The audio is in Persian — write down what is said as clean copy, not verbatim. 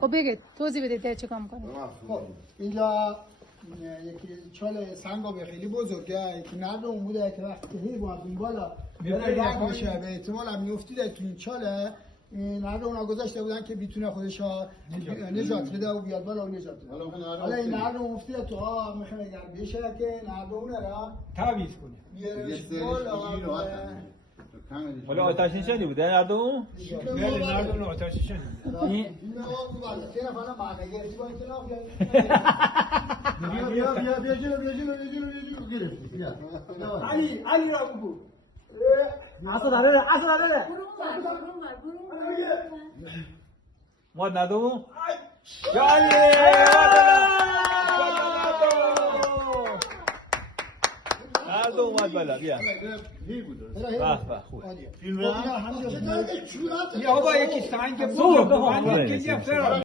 خب بگید توضیح بدید چه کار میکنه. خب اینجا یکی چال سنگابه خیلی بزرگه که نرد اون بوده که وقتی هی باید این بالا رنگ میشه به احتمال هم میفتیده تو این چاله نرد اونا گذاشته بودن که بیتونه خودش نجات بده و بیاد بالا و نجات بده. حالا این نرد اون مفتیده تو آب میخواه اگر بشه که نرد اونه را تعویض کنه. بیارش بالا. حالا آتش نشانی بوده نردون؟ بله نردون آتش نشانی این آب بالا سه نفر معنا گرفتی با این طلاق بیا جلو گرفتی بیا علی را بگو اصلا داره ما ندو؟ نردو اومد بالا بیا به خوب یا با یکی سنگ بزرگ